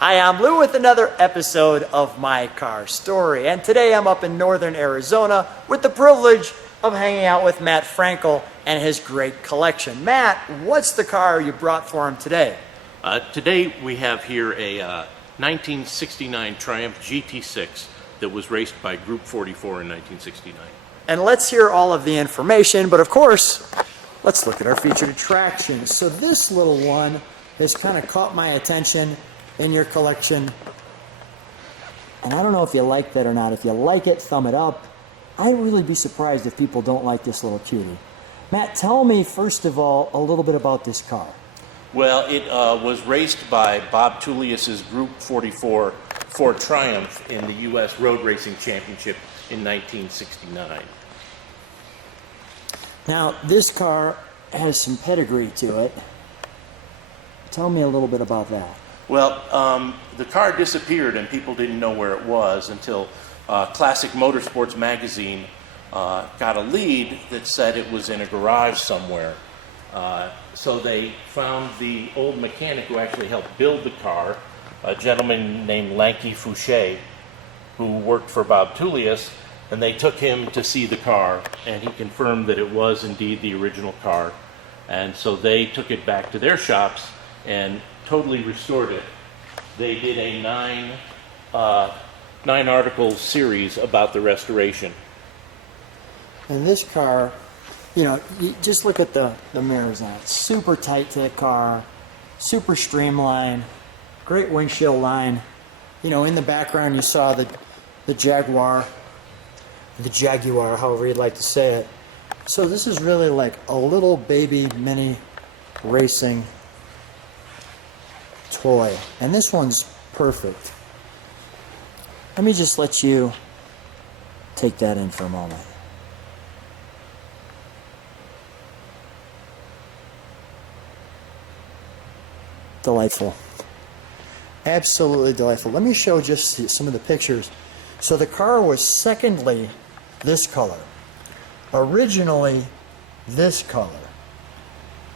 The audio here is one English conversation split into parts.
Hi, I'm Lou with another episode of My Car Story, and today I'm up in northern Arizona with the privilege of hanging out with Matt Frankel and his great collection. Matt, what's the car you brought for him today? Today we have here a 1969 Triumph GT6 that was raced by Group 44 in 1969. And let's hear all of the information, but of course, let's look at our featured attractions. So this little one has kind of caught my attention in your collection, and I don't know if you like that or not. If you like it, thumb it up. I'd really be surprised if people don't like this little cutie. Matt, tell me first of all a little bit about this car. Well, it was raced by Bob Tullius's Group 44 Ford Triumph in the U.S. Road Racing Championship in 1969. Now, this car has some pedigree to it. Tell me a little bit about that. Well, the car disappeared and people didn't know where it was until Classic Motorsports magazine got a lead that said it was in a garage somewhere. So they found the old mechanic who actually helped build the car, a gentleman named Lanky Fouché, who worked for Bob Tullius, and they took him to see the car, and he confirmed that it was indeed the original car. And so they took it back to their shops and totally restored it. They did a nine article series about the restoration. And this car, you know, you just look at the mirrors on it. Super tight to the car, super streamlined, great windshield line. You know, in the background you saw the Jaguar, however you'd like to say it. So this is really like a little baby mini racing toy, and this one's perfect. Let me just let you take that in for a moment. Delightful. Absolutely delightful. Let me show just some of the pictures. So the car was secondly this color, originally this color,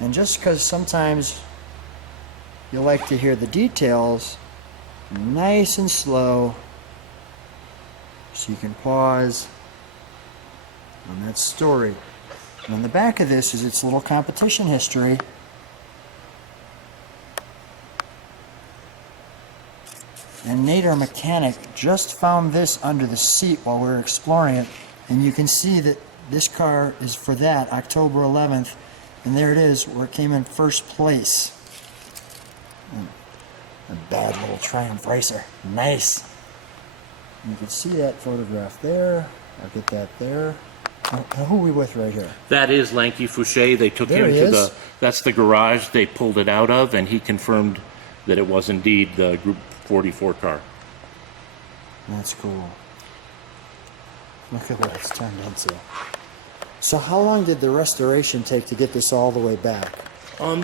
and just because sometimes you like to hear the details, nice and slow, so you can pause on that story. And on the back of this is its little competition history. And Nate, our mechanic, just found this under the seat while we were exploring it, and you can see that this car is for that, October 11th, and there it is, where it came in first place. A bad little Triumph racer. Nice. You can see that photograph there. I'll get that there. Who are we with right here? That is Lanky Fouché. They took him to that's the garage they pulled it out of, and he confirmed that it was indeed the Group 44 car. That's cool. Look at what it's turned into. So how long did the restoration take to get this all the way back?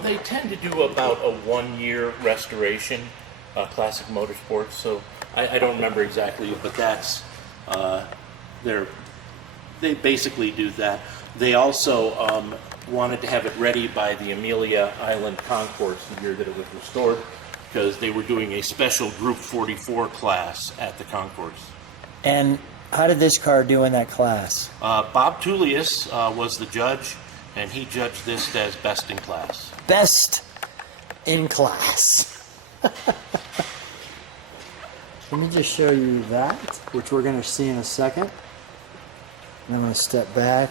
They tend to do about a 1-year restoration, Classic Motorsports, so I don't remember exactly, but that's, they basically do that. They also wanted to have it ready by the Amelia Island Concourse the year that it was restored, because they were doing a special Group 44 class at the concourse. And how did this car do in that class? Bob Tullius was the judge, and he judged this as best in class. Best in class. Let me just show you that, which we're going to see in a second. And I'm going to step back.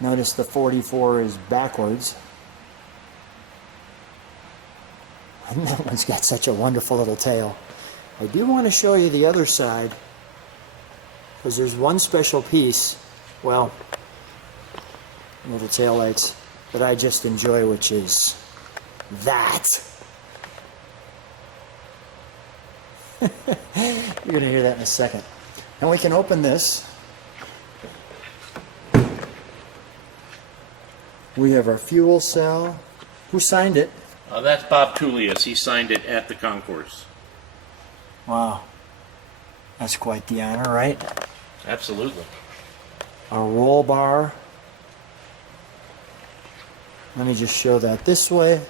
Notice the 44 is backwards. And that one's got such a wonderful little tail. I do want to show you the other side, because there's one special piece, well, little taillights, that I just enjoy, which is that. You're going to hear that in a second. And we can open this. We have our fuel cell. Who signed it? That's Bob Tullius. He signed it at the concourse. Wow. That's quite the honor, right? Absolutely. A roll bar. Let me just show that this way.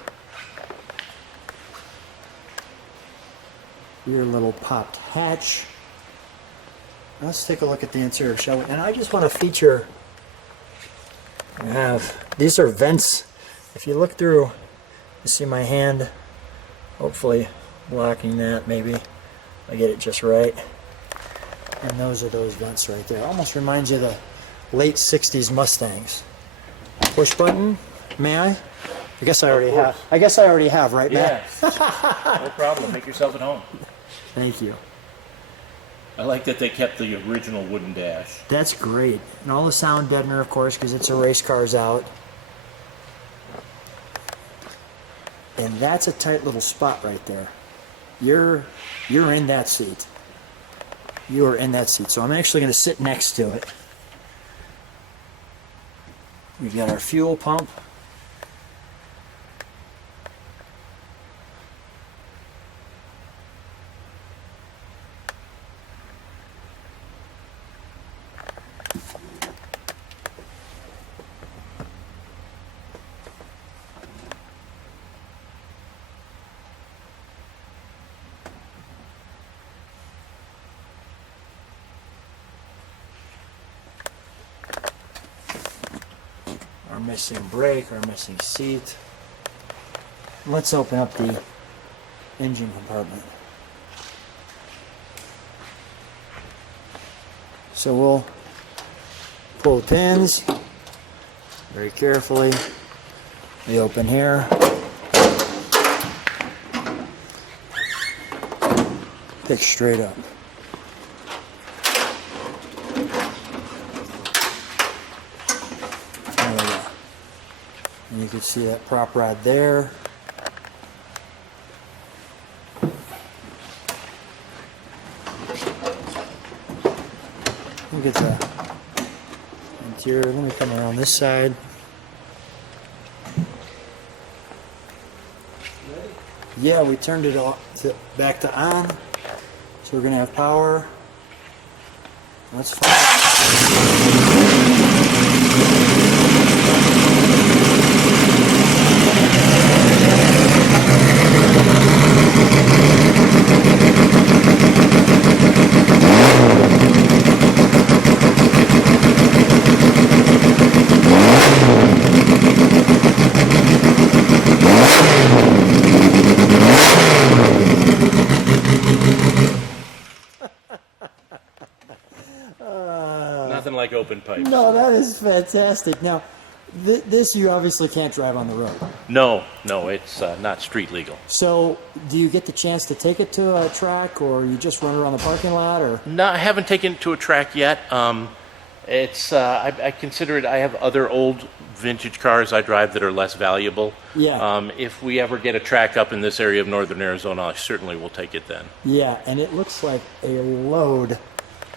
Rear little popped hatch. Let's take a look at the interior, shall we? And I just want to feature, these are vents. If you look through, you see my hand, hopefully blocking that, maybe. I get it just right. And those are those vents right there. Almost reminds you of the late 60s Mustangs. Push button, may I? I guess I already have. I guess I already have, right, Matt? Yes. No problem. Make yourself at home. Thank you. I like that they kept the original wooden dash. That's great. And all the sound deadener, of course, because it's a race car's out. And that's a tight little spot right there. You're in that seat. You are in that seat. So I'm actually going to sit next to it. We've got our fuel pump. Our missing brake, our missing seat. Let's open up the engine compartment. So we'll pull the pins very carefully. We open here. Pick straight up. And you can see that prop rod there. Look at the interior. Let me come around this side. Yeah, we turned it back to on. So we're going to have power. Let's find Nothing like open pipes. No, that is fantastic. Now, this you obviously can't drive on the road. No, it's not street legal. So, do you get the chance to take it to a track, or you just run around the parking lot, or? No, I haven't taken it to a track yet. I consider it. I have other old vintage cars I drive that are less valuable. Yeah. If we ever get a track up in this area of northern Arizona, I certainly will take it then. Yeah, and it looks like a load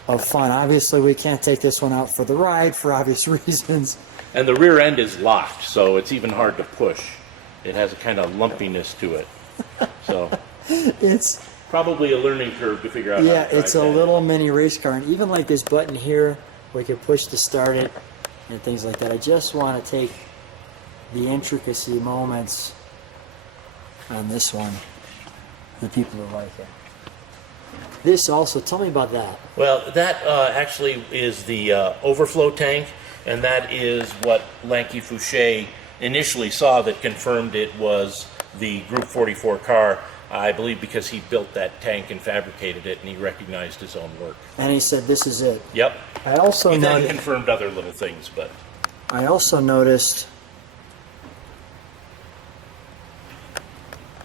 of fun. Obviously, we can't take this one out for the ride for obvious reasons. And the rear end is locked, so it's even hard to push. It has a kind of lumpiness to it. So It's probably a learning curve to figure out how to drive it's a that. little mini race car, and even like this button here, we can push to start it and things like that. I just want to take the intricacy moments on this one, the people who like it. This also, tell me about that. Well, that actually is the overflow tank, and that is what Lanky Fouché initially saw that confirmed it was the Group 44 car, I believe because he built that tank and fabricated it, and he recognized his own work. And he said, "This is it." Yep. I also He then noticed. confirmed other little things, but I also noticed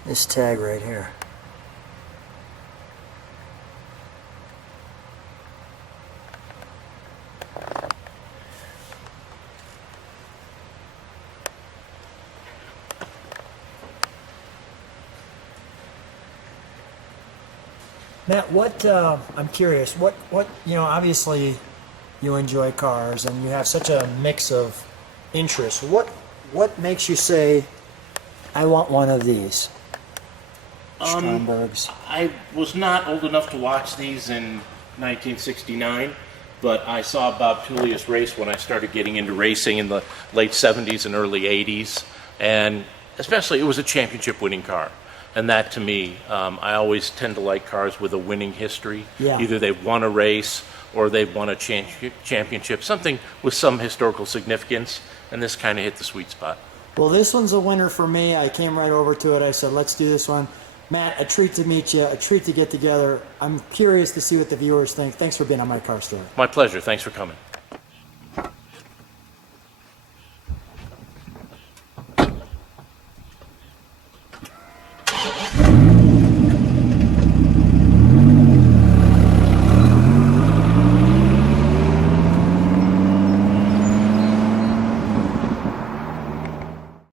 this tag right here. Matt, what I'm curious. What obviously you enjoy cars and you have such a mix of interests. What makes you say, I want one of these? Strombergs. I was not old enough to watch these in 1969, but I saw Bob Tullius race when I started getting into racing in the late 70s and early 80s. And especially, it was a championship-winning car. And that, to me, I always tend to like cars with a winning history. Yeah. Either they've won a race or they've won a championship, something with some historical significance, and this kind of hit the sweet spot. Well, this one's a winner for me. I came right over to it. I said, let's do this one. Matt, a treat to meet you, a treat to get together. I'm curious to see what the viewers think. Thanks for being on my car story. My pleasure. Thanks for coming.